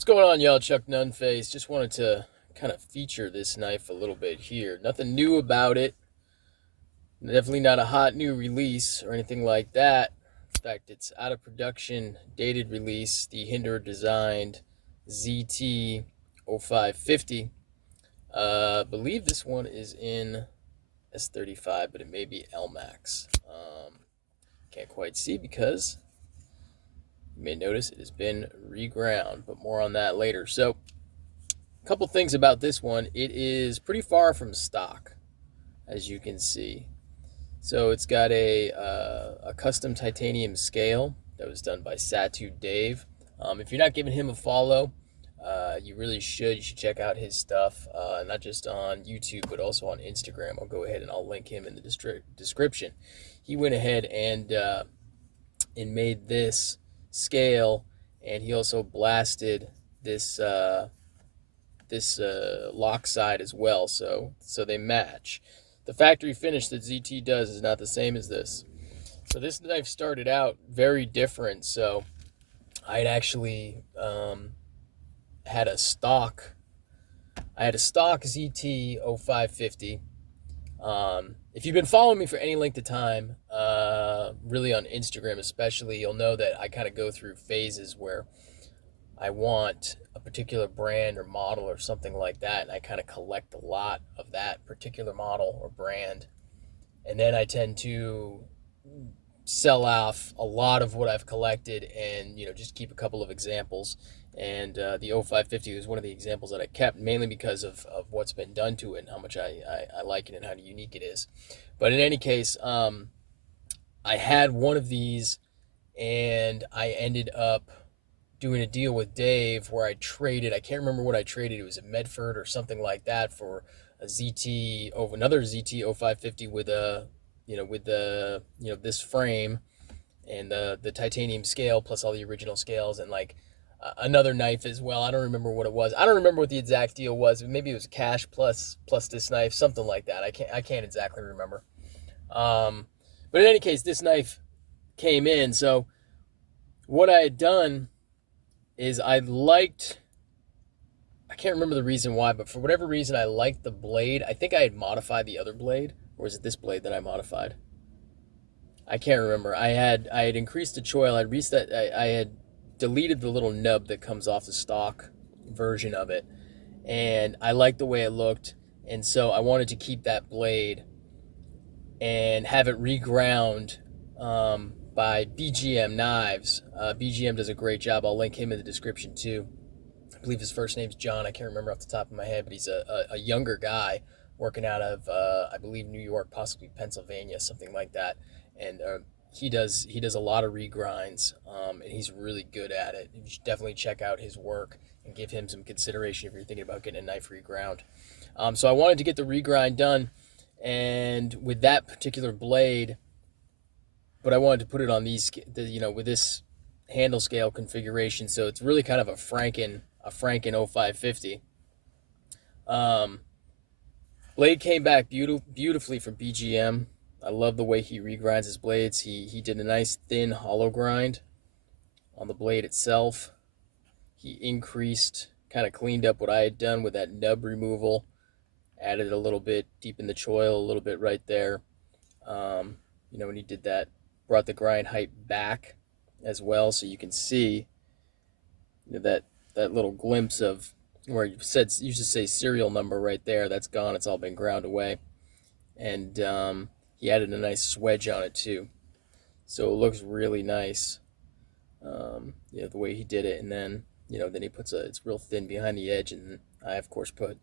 What's going on, y'all? Chuck Nunface. Just wanted to kind of feature this knife a little bit here. Nothing new about it. Definitely not a hot new release or anything like that. In fact, it's out of production, dated release, the Hinderer designed ZT 0550. I believe this one is in S35, but it may be LMAX. Can't quite see because you may notice it has been reground, but more on that later. So, a couple things about this one. It is pretty far from stock, as you can see. So it's got a custom titanium scale that was done by Satu Dave. If you're not giving him a follow, you really should. You should check out his stuff, not just on YouTube, but also on Instagram. I'll go ahead and I'll link him in the description. He went ahead and made this scale, and he also blasted this lock side as well, so they match. The factory finish that ZT does is not the same as this. So this knife started out very different. So I had actually had a stock. I had a stock ZT 0550. If you've been following me for any length of time, really on Instagram especially, you'll know that I kind of go through phases where I want a particular brand or model or something like that, and I kind of collect a lot of that particular model or brand. And then I tend to sell off a lot of what I've collected and, just keep a couple of examples. And the 0550 was one of the examples that I kept, mainly because of what's been done to it and how much I like it and how unique it is. But in any case, I had one of these, and I ended up doing a deal with Dave where I traded, I can't remember what I traded. It was a Medford or something like that for a ZT over another ZT 0550 with this frame and the titanium scale plus all the original scales and like another knife as well. I don't remember what it was. I don't remember what the exact deal was. Maybe it was cash plus this knife, something like that. I can't exactly remember. But in any case, this knife came in. So what I had done is I can't remember the reason why, but for whatever reason, I liked the blade. I think I had modified the other blade, or is it this blade that I modified? I can't remember. I had increased the choil. I had deleted the little nub that comes off the stock version of it, and I liked the way it looked, and so I wanted to keep that blade and have it reground by BGM Knives. BGM does a great job. I'll link him in the description too. I believe his first name's John. I can't remember off the top of my head, but he's a younger guy working out of I believe New York, possibly Pennsylvania, something like that. And he does a lot of regrinds, and he's really good at it. You should definitely check out his work and give him some consideration if you're thinking about getting a knife reground. So I wanted to get the regrind done, and with that particular blade, but I wanted to put it on these, with this handle scale configuration. So it's really kind of a Franken 0550. Blade came back beautifully from BGM. I love the way he regrinds his blades. He did a nice thin hollow grind on the blade itself. He increased, kind of cleaned up what I had done with that nub removal. Added a little bit, deepened the choil a little bit right there. When he did that, brought the grind height back as well, so you can see that little glimpse of where you used to say serial number right there. That's gone. It's all been ground away, and he added a nice swedge on it too, so it looks really nice. The way he did it, and then then he puts it's real thin behind the edge, and I of course put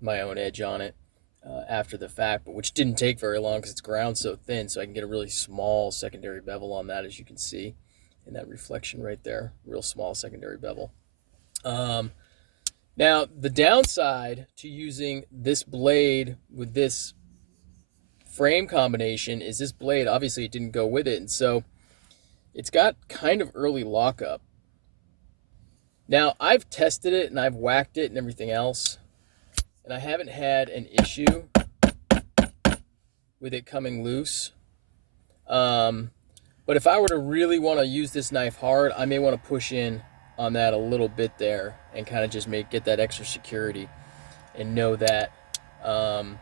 my own edge on it after the fact, but which didn't take very long because it's ground so thin, so I can get a really small secondary bevel on that, as you can see in that reflection right there. Real small secondary bevel. Now, the downside to using this blade with this frame combination is this blade, obviously it didn't go with it, and so it's got kind of early lockup. Now, I've tested it and I've whacked it and everything else, and I haven't had an issue with it coming loose. But if I were to really want to use this knife hard, I may want to push in on that a little bit there, and kind of just get that extra security, and know that um,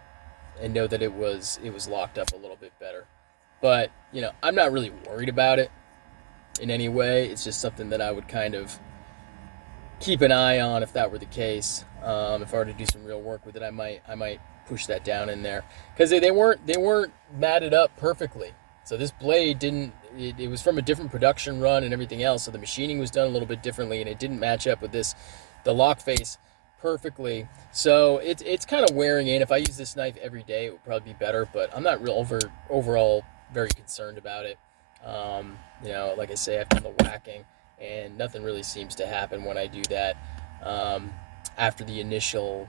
it was locked up a little bit better. But I'm not really worried about it in any way. It's just something that I would kind of keep an eye on if that were the case. If I were to do some real work with it, I might push that down in there, because they weren't matted up perfectly. So this blade didn't. It was from a different production run and everything else. So the machining was done a little bit differently, and it didn't match up with the lock face perfectly. So it's kind of wearing in. If I use this knife every day, it would probably be better. But I'm not real overall very concerned about it. Like I say, I've done the whacking, and nothing really seems to happen when I do that after the initial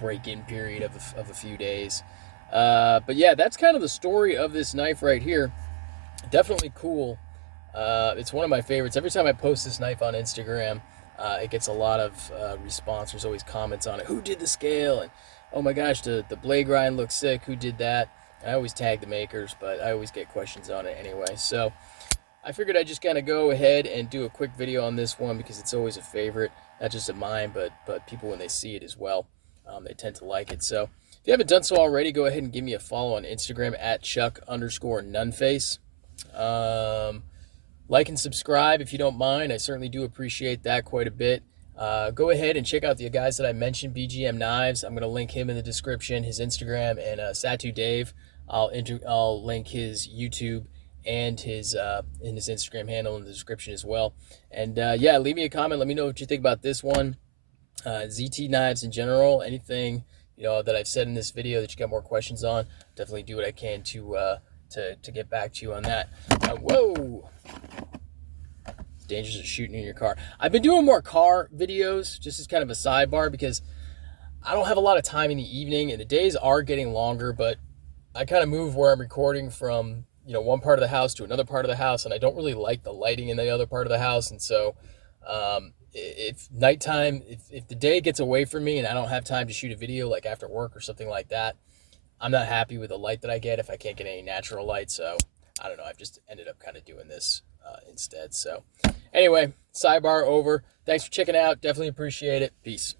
break-in period of a few days. But yeah, that's kind of the story of this knife right here. Definitely cool. It's one of my favorites. Every time I post this knife on Instagram, it gets a lot of response. There's always comments on it. Who did the scale? And oh my gosh, the blade grind looks sick. Who did that? I always tag the makers, but I always get questions on it anyway. So I figured I'd just kind of go ahead and do a quick video on this one, because it's always a favorite, not just of mine, but people when they see it as well, they tend to like it. So if you haven't done so already, go ahead and give me a follow on Instagram at Chuck_Nunface. Like and subscribe if you don't mind. I certainly do appreciate that quite a bit. Go ahead and check out the guys that I mentioned, BGM Knives. I'm going to link him in the description, his Instagram, and Satu Dave. I'll link his YouTube and his Instagram handle in the description as well. And yeah, leave me a comment. Let me know what you think about this one. ZT knives in general, anything that I've said in this video that you got more questions on, definitely do what I can to get back to you on that. Whoa! It's dangerous of shooting in your car. I've been doing more car videos just as kind of a sidebar, because I don't have a lot of time in the evening, and the days are getting longer, but I kind of move where I'm recording from, one part of the house to another part of the house, and I don't really like the lighting in the other part of the house. And so if nighttime, if the day gets away from me and I don't have time to shoot a video like after work or something like that, I'm not happy with the light that I get if I can't get any natural light. So I don't know, I've just ended up kind of doing this instead. So anyway, sidebar over. Thanks for checking out. Definitely appreciate it. Peace.